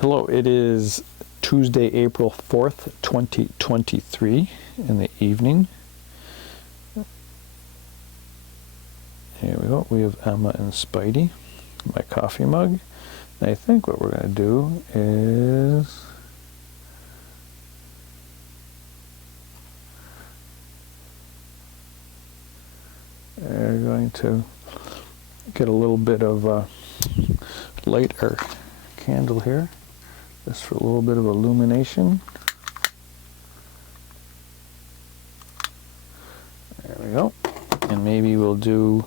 Hello, it is Tuesday, April 4th, 2023 in the evening. Here we go. We have Emma and Spidey, my coffee mug. And I think what we're going to do is we're going to get a little bit of light or candle here. Just for a little bit of illumination. There we go. And maybe we'll do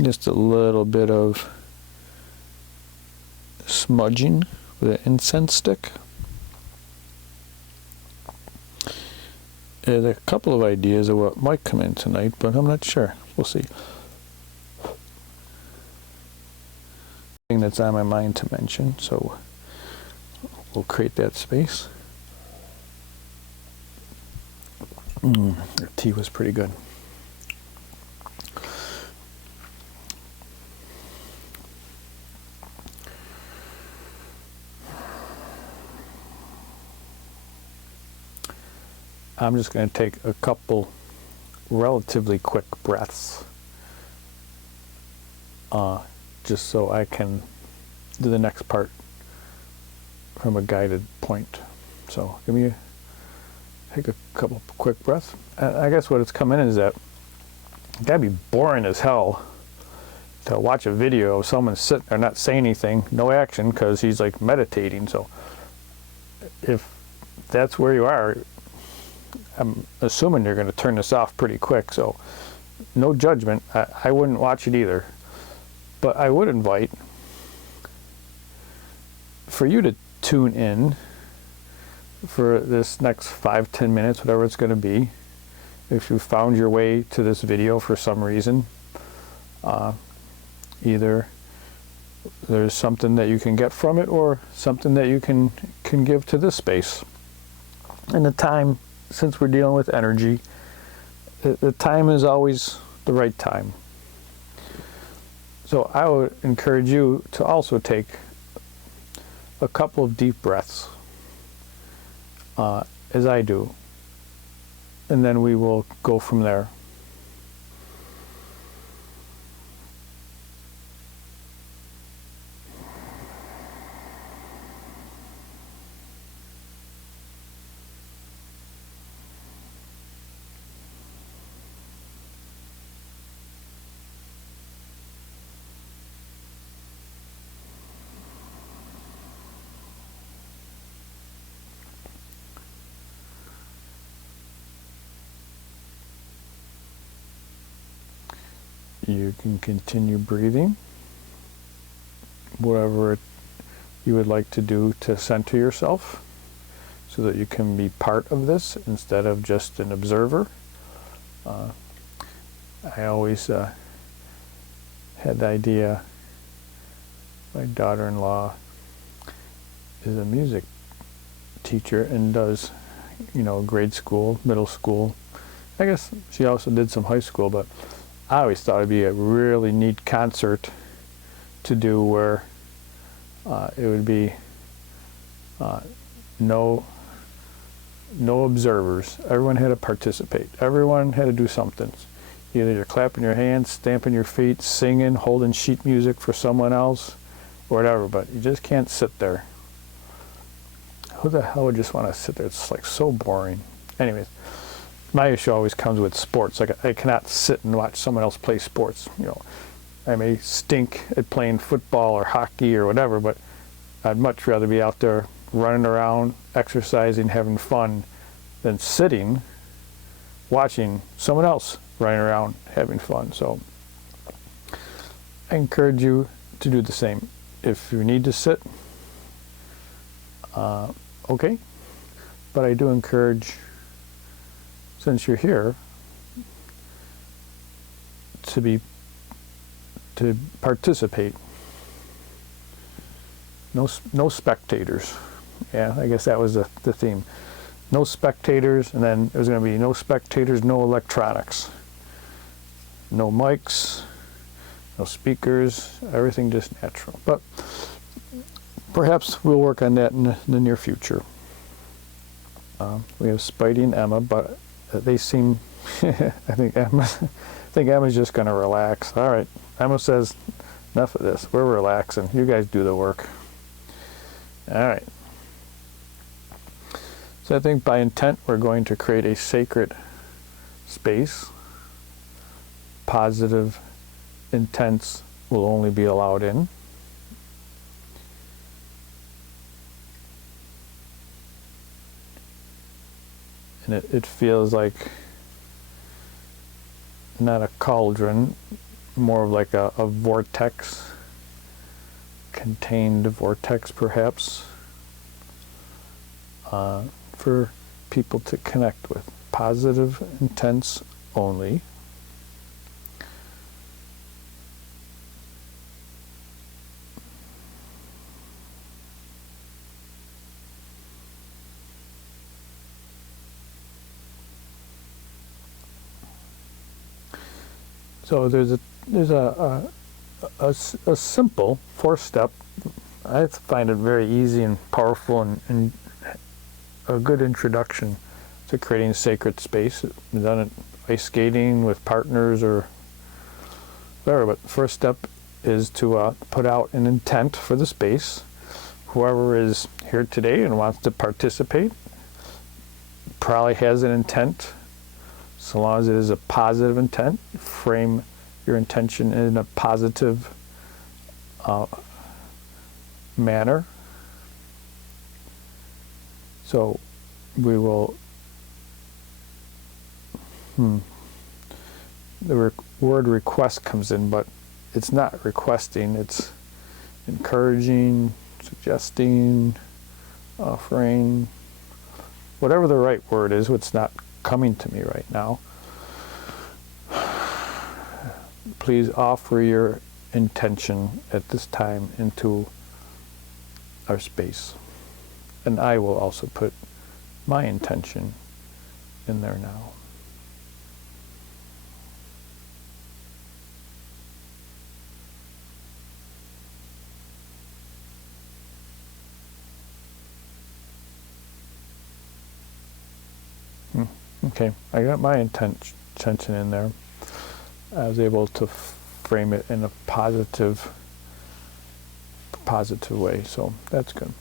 just a little bit of smudging with an incense stick. There's a couple of ideas of what might come in tonight, but I'm not sure. We'll see. Thing that's on my mind to mention, so we'll create that space. The tea was pretty good. I'm just going to take a couple relatively quick breaths just so I can do the next part from a guided point. So take a couple quick breaths. I guess what it's come in is that it gotta be boring as hell to watch a video of someone sitting there not saying anything, no action, because he's like meditating. So if that's where you are, I'm assuming you're going to turn this off pretty quick. So no judgment. I wouldn't watch it either. But I would invite for you to tune in for this next 5-10 minutes, whatever it's going to be. If you found your way to this video for some reason, either there's something that you can get from it or something that you can give to this space. And the time, since we're dealing with energy, the time is always the right time. So I would encourage you to also take a couple of deep breaths, as I do, and then we will go from there. You can continue breathing, whatever you would like to do to center yourself so that you can be part of this instead of just an observer. I always had the idea, my daughter-in-law is a music teacher and does, grade school, middle school. I guess she also did some high school, but I always thought it'd be a really neat concert to do where it would be no observers. Everyone had to participate. Everyone had to do something. Either you're clapping your hands, stamping your feet, singing, holding sheet music for someone else, or whatever, but you just can't sit there. Who the hell would just want to sit there? It's like so boring. Anyways. My issue always comes with sports. Like I cannot sit and watch someone else play sports. I may stink at playing football or hockey or whatever, but I'd much rather be out there running around, exercising, having fun, than sitting, watching someone else running around, having fun. So I encourage you to do the same. If you need to sit, okay. But I do encourage, since you're here, to participate. No spectators. Yeah, I guess that was the theme. No spectators, and then there's going to be no spectators, no electronics. No mics, no speakers, everything just natural. But perhaps we'll work on that in the near future. We have Spidey and Emma, but they seem, I think Emma's just going to relax. All right, Emma says, enough of this. We're relaxing. You guys do the work. All right. So I think by intent, we're going to create a sacred space. Positive intents will only be allowed in. And it feels like not a cauldron, more of like a vortex, contained vortex perhaps, for people to connect with. Positive intents only. So there's a simple 4-step. I find it very easy and powerful and a good introduction to creating a sacred space. I've done it ice skating with partners or whatever, but the first step is to put out an intent for the space. Whoever is here today and wants to participate probably has an intent. So long as it is a positive intent, frame your intention in a positive manner. So we will, the word request comes in, but it's not requesting, it's encouraging, suggesting, offering, whatever the right word is, what's not coming to me right now. Please offer your intention at this time into our space. And I will also put my intention in there now. Okay, I got my intention in there. I was able to frame it in a positive way, so that's good.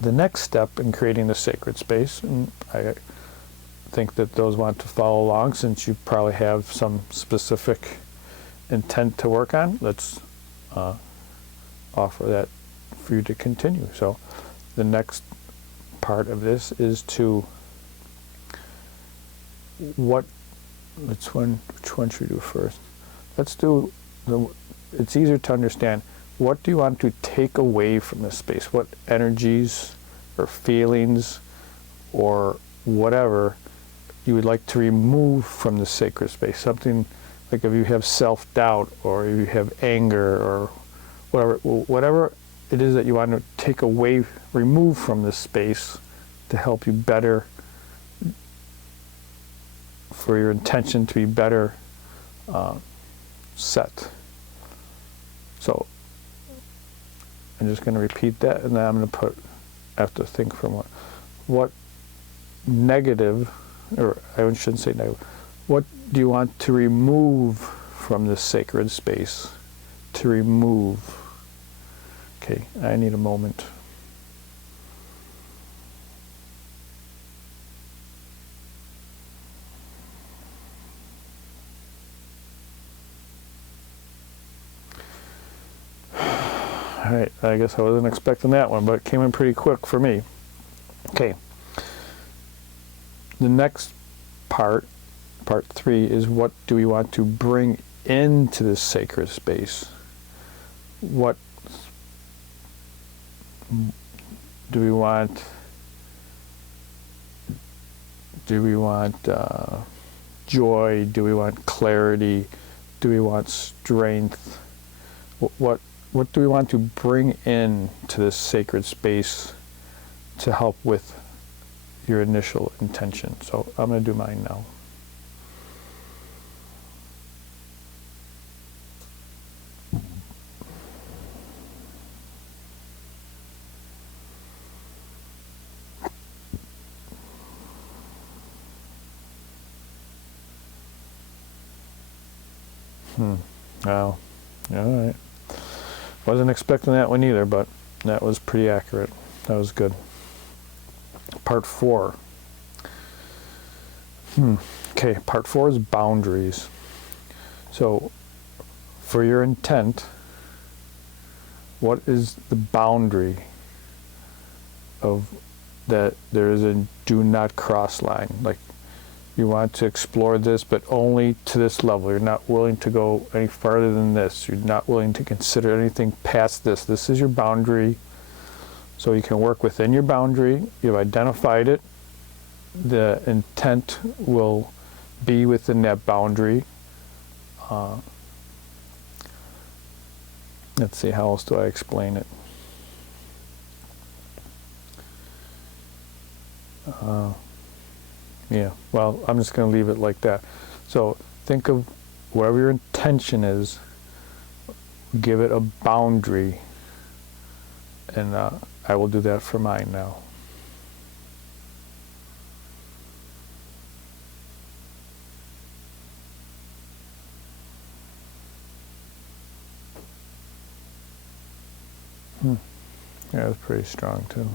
The next step in creating the sacred space, and I think that those want to follow along since you probably have some specific intent to work on, let's offer that for you to continue. So the next part of this is to which one should we do first? Let's do it's easier to understand. What do you want to take away from this space? What energies or feelings or whatever you would like to remove from the sacred space? Something like if you have self-doubt or if you have anger or whatever it is that you want to take away, remove from this space to help you better, for your intention to be better set. So I'm just going to repeat that, and then I'm going to I have to think from what negative, or I shouldn't say negative, what do you want to remove from this sacred space? To remove. Okay, I need a moment. All right, I guess I wasn't expecting that one, but it came in pretty quick for me. Okay. The next part 3, is what do we want to bring into this sacred space? What do we want? Do we want joy? Do we want clarity? Do we want strength? What do we want to bring in to this sacred space to help with your initial intention? So I'm going to do mine now. Wow. All right. Wasn't expecting that one either, but that was pretty accurate. That was good. Part 4. Okay, part 4 is boundaries. So, for your intent, what is the boundary of that there is a do not cross line? Like, you want to explore this, but only to this level. You're not willing to go any farther than this. You're not willing to consider anything past this. This is your boundary. So you can work within your boundary. You've identified it. The intent will be within that boundary. Let's see, how else do I explain it? Yeah, well, I'm just going to leave it like that. So think of whatever your intention is, give it a boundary, and I will do that for mine now. Yeah, that's pretty strong too.